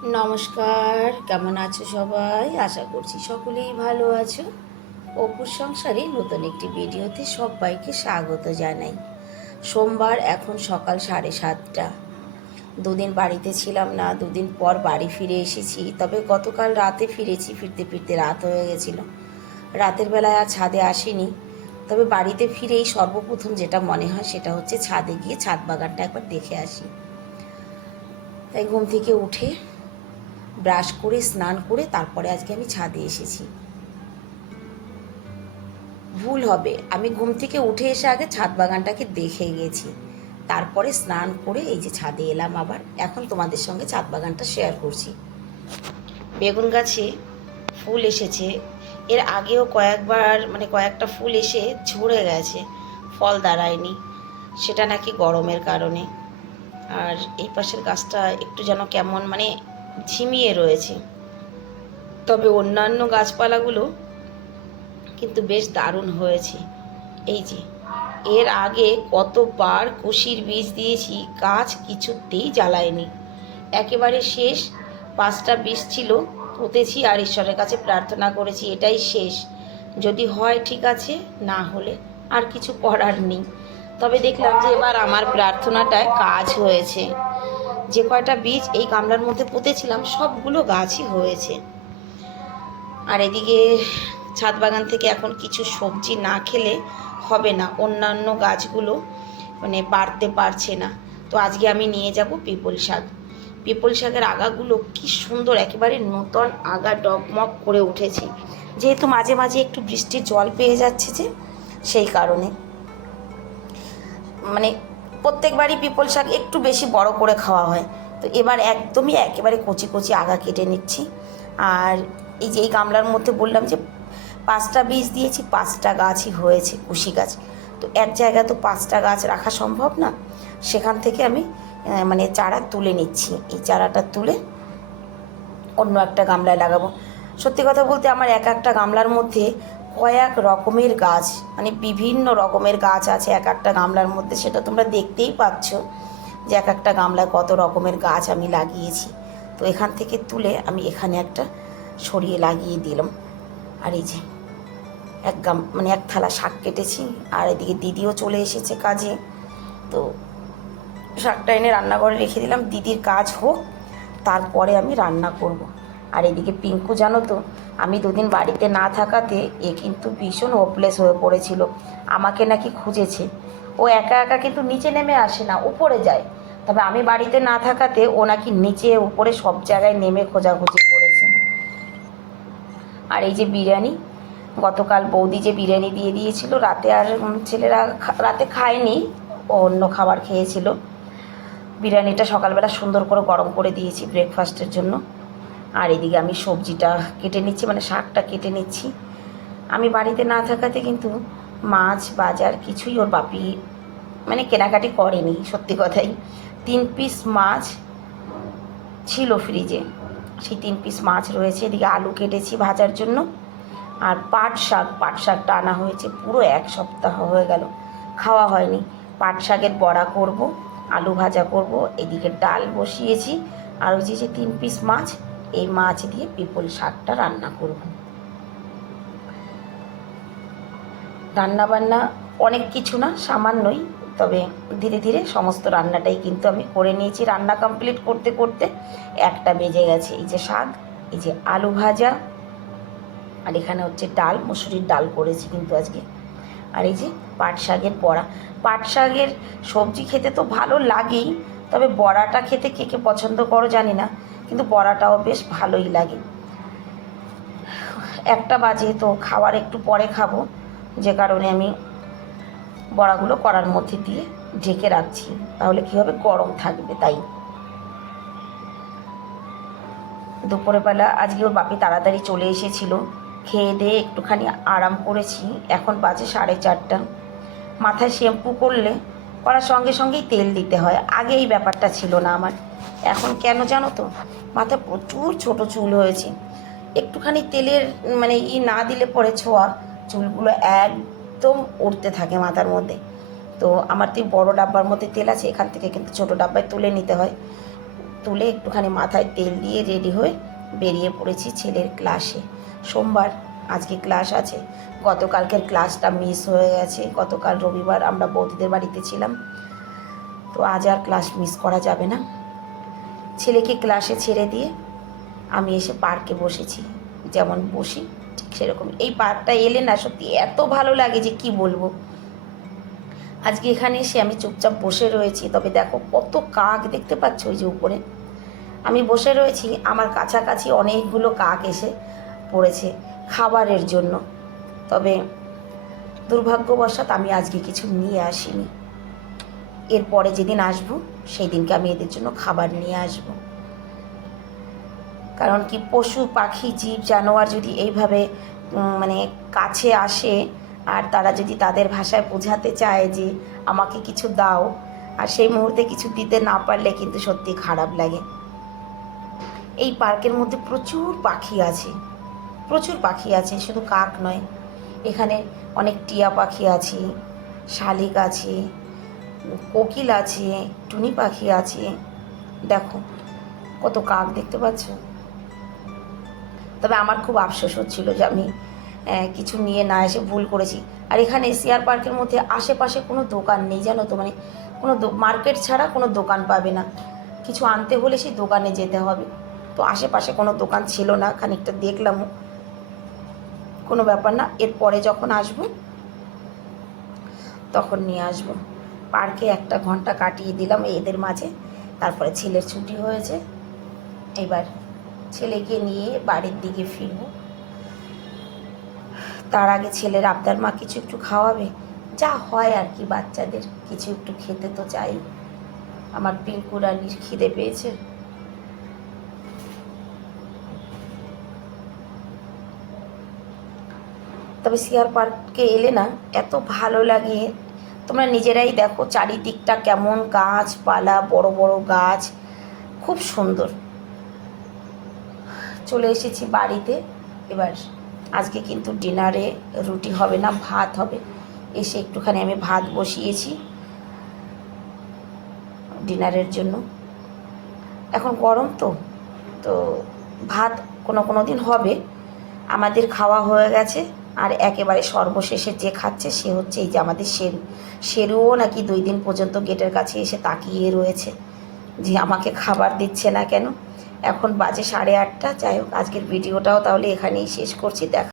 নমস্কার, কেমন আছো সবাই? আশা করছি সকলেই ভালো আছো। অপুর সংসারে নতুন একটি ভিডিওতে সবাইকে স্বাগত জানাই। সোমবার, এখন সকাল 7:30। দুদিন বাড়িতে ছিলাম না, দুদিন পর বাড়ি ফিরে এসেছি। তবে গতকাল রাতে ফিরেছি, ফিরতে ফিরতে রাত হয়ে গেছিল। রাতের বেলায় আর ছাদে আসিনি। তবে বাড়িতে ফিরেই সর্বপ্রথম যেটা মনে হয় সেটা হচ্ছে ছাদে গিয়ে ছাদ বাগানটা একবার দেখে আসি। তাই ঘুম থেকে উঠে ব্রাশ করে স্নান করে তারপরে আজকে আমি ছাদে এসেছি। ভুল হবে, আমি ঘুম থেকে উঠে এসে আগে ছাদ বাগানটাকে দেখে গেছি, তারপরে স্নান করে এই যে ছাদে এলাম। আবার এখন তোমাদের সঙ্গে ছাদ বাগানটা শেয়ার করছি। বেগুন গাছে ফুল এসেছে। এর আগেও কয়েকবার কয়েকটা ফুল এসে ঝরে গেছে, ফল দাঁড়ায়নি। সেটা নাকি গরমের কারণে। আর এই পাশের গাছটা একটু যেন কেমন ঝিমিয়ে রয়েছে। তবে অন্যান্য গাছপালাগুলো কিন্তু বেশ দারুণ হয়েছে। এই যে এর আগে কতবার কুশির বীজ দিয়েছি, গাছ কিছুতেই জ্বালায়নি। একেবারে শেষ 5টা বীজ ছিল, পুঁতেছি আর ঈশ্বরের কাছে প্রার্থনা করেছি এটাই শেষ, যদি হয় ঠিক আছে, না হলে আর কিছু করার নেই। তবে দেখলাম যে এবার আমার প্রার্থনাটায় কাজ হয়েছে। যে কয়টা বীজ এই গামলার মধ্যে পুঁতেছিলাম সবগুলো গাছই হয়েছে। আর এদিকে ছাদ বাগান থেকে এখন কিছু সবজি না খেলে হবে না, অন্যান্য গাছগুলো বাড়তে পারছে না। তো আজকে আমি নিয়ে যাব পিপল শাক। পিপল শাকের আগাগুলো কি সুন্দর, একেবারে নতুন আগা ডগমগ করে উঠেছে। যেহেতু মাঝে মাঝে একটু বৃষ্টির জল পেয়ে যাচ্ছে, যে সেই কারণে প্রত্যেকবারই পিপল শাক একটু বেশি বড় করে খাওয়া হয়। তো এবার একদমই একেবারে কচি কচি আগা কেটে নিচ্ছি। আর এই যে এই গামলার মধ্যে বললাম যে 5টা বীজ দিয়েছি, 5টা গাছই হয়েছে কুশি গাছ। তো এক জায়গায় তো 5টা গাছ রাখা সম্ভব না, সেখান থেকে আমি চারা তুলে নিচ্ছি। এই চারাটা তুলে অন্য একটা গামলায় লাগাবো। সত্যি কথা বলতে আমার এক একটা গামলার মধ্যে কয়েক রকমের গাছ, বিভিন্ন রকমের গাছ আছে এক একটা গামলার মধ্যে। সেটা তোমরা দেখতেই পাচ্ছ যে এক একটা গামলায় কত রকমের গাছ আমি লাগিয়েছি। তো এখান থেকে তুলে আমি এখানে একটা সরিয়ে লাগিয়ে দিলাম। আর এই যে এক থালা শাক কেটেছি, আর এদিকে দিদিও চলে এসেছে কাজে। তো শাকটা এনে রান্নাঘরে রেখে দিলাম, দিদির কাজ হোক, তারপরে আমি রান্না করব। আর এদিকে পিঙ্কু, জানো তো, আমি দুদিন বাড়িতে না থাকাতে এ কিন্তু ভীষণ হোপলেস হয়ে পড়েছিল। আমাকে নাকি খুঁজেছে। ও একা একা কিন্তু নিচে নেমে আসে না, উপরে যায়। তবে আমি বাড়িতে না থাকাতে ও নাকি নিচে উপরে সব জায়গায় নেমে খোঁজাখুঁজি করেছে। আর এই যে বিরিয়ানি, গতকাল বৌদি যে বিরিয়ানি দিয়ে দিয়েছিল রাতে, আর ছেলেরা রাতে খায়নি, ও অন্য খাবার খেয়েছিল। বিরিয়ানিটা সকালবেলা সুন্দর করে গরম করে দিয়েছি ব্রেকফাস্টের জন্য। আর এদিকে আমি সবজিটা কেটে নিচ্ছি, শাকটা কেটে নিচ্ছি। আমি বাড়িতে না থাকাতে কিন্তু মাছ বাজার কিছুই ওর বাপি কেনাকাটি করেনি। সত্যি কথাই, 3 পিস মাছ ছিল ফ্রিজে, সেই 3 পিস মাছ রয়েছে। এদিকে আলু কেটেছি ভাজার জন্য। আর পাট শাকটা আনা হয়েছে, পুরো 1 সপ্তাহ হয়ে গেল খাওয়া হয়নি। পাট শাকের বড়া করব, আলু ভাজা করব, এদিকে ডাল বসিয়েছি। আর ওই যে 3 পিস মাছ, এই মাছ দিয়ে পিপল শাকটা রান্না করব। রান্নাবান্না অনেক কিছু না, সামান্যই। তবে ধীরে ধীরে সমস্ত রান্নাটাই কিন্তু আমি করে নিয়েছি। রান্না কমপ্লিট করতে করতে 1টা বেজে গেছে। এই যে শাক, এই যে আলু ভাজা, আর এখানে হচ্ছে ডাল, মুসুরির ডাল করেছি কিন্তু আজকে। আর এই যে পাট শাকের বড়া। পাট শাকের সবজি খেতে তো ভালো লাগেই, তবে বড়াটা খেতে কে কে পছন্দ করো জানি না, কিন্তু বড়াটাও বেশ ভালোই লাগে। 1টা বাজে, তো খাওয়ার একটু পরে খাবো, যে কারণে আমি বড়াগুলো কড়ার মধ্যে দিয়ে ঢেকে রাখছি, তাহলে কী হবে, গরম থাকবে। তাই দুপুরবেলা আজকে ওর বাপি তাড়াতাড়ি চলে এসেছিলো, খেয়ে দিয়ে একটুখানি আরাম করেছি। এখন বাজে 4:30। মাথায় শ্যাম্পু করার সঙ্গে সঙ্গেই তেল দিতে হয়। আগে এই ব্যাপারটা ছিল না আমার। এখন কেন জানো তো, মাথায় প্রচুর ছোট চুল হয়েছে। একটুখানি তেলের না দিলে পরে ছোঁয়া চুলগুলো একদম উঠতে থাকে মাথার মধ্যে। তো আমার তো বড় ডাব্বার মধ্যে তেল আছে, এখান থেকে কিন্তু ছোটো ডাব্বায় তুলে নিতে হয়। তুলে একটুখানি মাথায় তেল দিয়ে রেডি হয়ে বেরিয়ে পড়েছি ছেলের ক্লাসে। সোমবার, আজকে ক্লাস আছে। গতকালকের ক্লাসটা মিস হয়ে গেছে। গতকাল রবিবার আমরা বৌদিদের বাড়িতে ছিলাম, তো আজ আর ক্লাস মিস করা যাবে না। ছেলেকে ক্লাসে ছেড়ে দিয়ে আমি এসে পার্কে বসেছি। যেমন বসি ঠিক সেরকম। এই পার্কটা এলে না সত্যি এত ভালো লাগে যে কি বলবো। আজকে এখানে এসে আমি চুপচাপ বসে রয়েছি, তবে দেখো কত কাক দেখতে পাচ্ছ ওই যে উপরে। আমি বসে রয়েছি, আমার কাছাকাছি অনেকগুলো কাক এসে পড়েছে খাবারের জন্য। তবে দুর্ভাগ্যবশত আমি আজকে কিছু নিয়ে আসিনি। এরপরে যেদিন আসবো সেই দিনকে আমি এদের জন্য খাবার নিয়ে আসব। কারণ কি, পশু পাখি জীব জানোয়ার যদি এইভাবে মানে কাছে আসে আর তারা যদি তাদের ভাষায় বোঝাতে চায় যে আমাকে কিছু দাও, আর সেই মুহূর্তে কিছু দিতে না পারলে কিন্তু সত্যি খারাপ লাগে। এই পার্কের মধ্যে প্রচুর পাখি আছে, প্রচুর পাখি আছে, শুধু কাক নয়। এখানে অনেক টিয়া পাখি আছে, শালিক আছে, কোকিল আছে, টুনি পাখি আছে। দেখো কত কাক দেখতে পাচ্ছ। তবে আমার খুব আফসোস হচ্ছিল যে আমি কিছু নিয়ে না এসে ভুল করেছি। আর এখানে সিআর পার্কের মধ্যে আশেপাশে কোনো দোকান নেই, জানো তো, মানে কোনো মার্কেট ছাড়া কোনো দোকান পাবে না। কিছু আনতে হলে সেই দোকানে যেতে হবে। তো আশেপাশে কোনো দোকান ছিল না, খানিকটা দেখলামও, কোনো ব্যাপার না। এরপরে যখন আসবো তখন নিয়ে আসবো। পার্কে 1 ঘন্টা কাটিয়ে দিলাম এদের মাঝে। তারপরে ছেলের ছুটি হয়েছে, এবার ছেলেকে নিয়ে বাড়ির দিকে ফিরবো। তার আগে ছেলের আবদার, মা কিছু একটু খাওয়াবে, যা হয় আর কি, বাচ্চাদের কিছু একটু খেতে তো চাই। আমার পিঙ্কু রানীর খিদে পেয়েছে। তবে সিআর পার্কে এলে না এত ভালো লাগে, তোমরা নিজেরাই দেখো চারিদিকটা কেমন, গাছপালা, বড় বড় গাছ, খুব সুন্দর। চলে এসেছি বাড়িতে। এবার আজকে কিন্তু ডিনারে রুটি হবে না, ভাত হবে। এসে একটুখানি আমি ভাত বসিয়েছি ডিনারের জন্য। এখন গরম তো তো ভাত কোনো দিন হবে। আমাদের খাওয়া হয়ে গেছে। আর একেবারে সর্বশেষে যে খাচ্ছে সে হচ্ছে এই যে আমাদের শেরুও নাকি 2 দিন পর্যন্ত গেটের কাছে এসে তাকিয়ে রয়েছে যে আমাকে খাবার দিচ্ছে না কেন। এখন বাজে 8:30। যাই হোক, আজকের ভিডিওটাও তাহলে এখানেই শেষ করছি। দেখা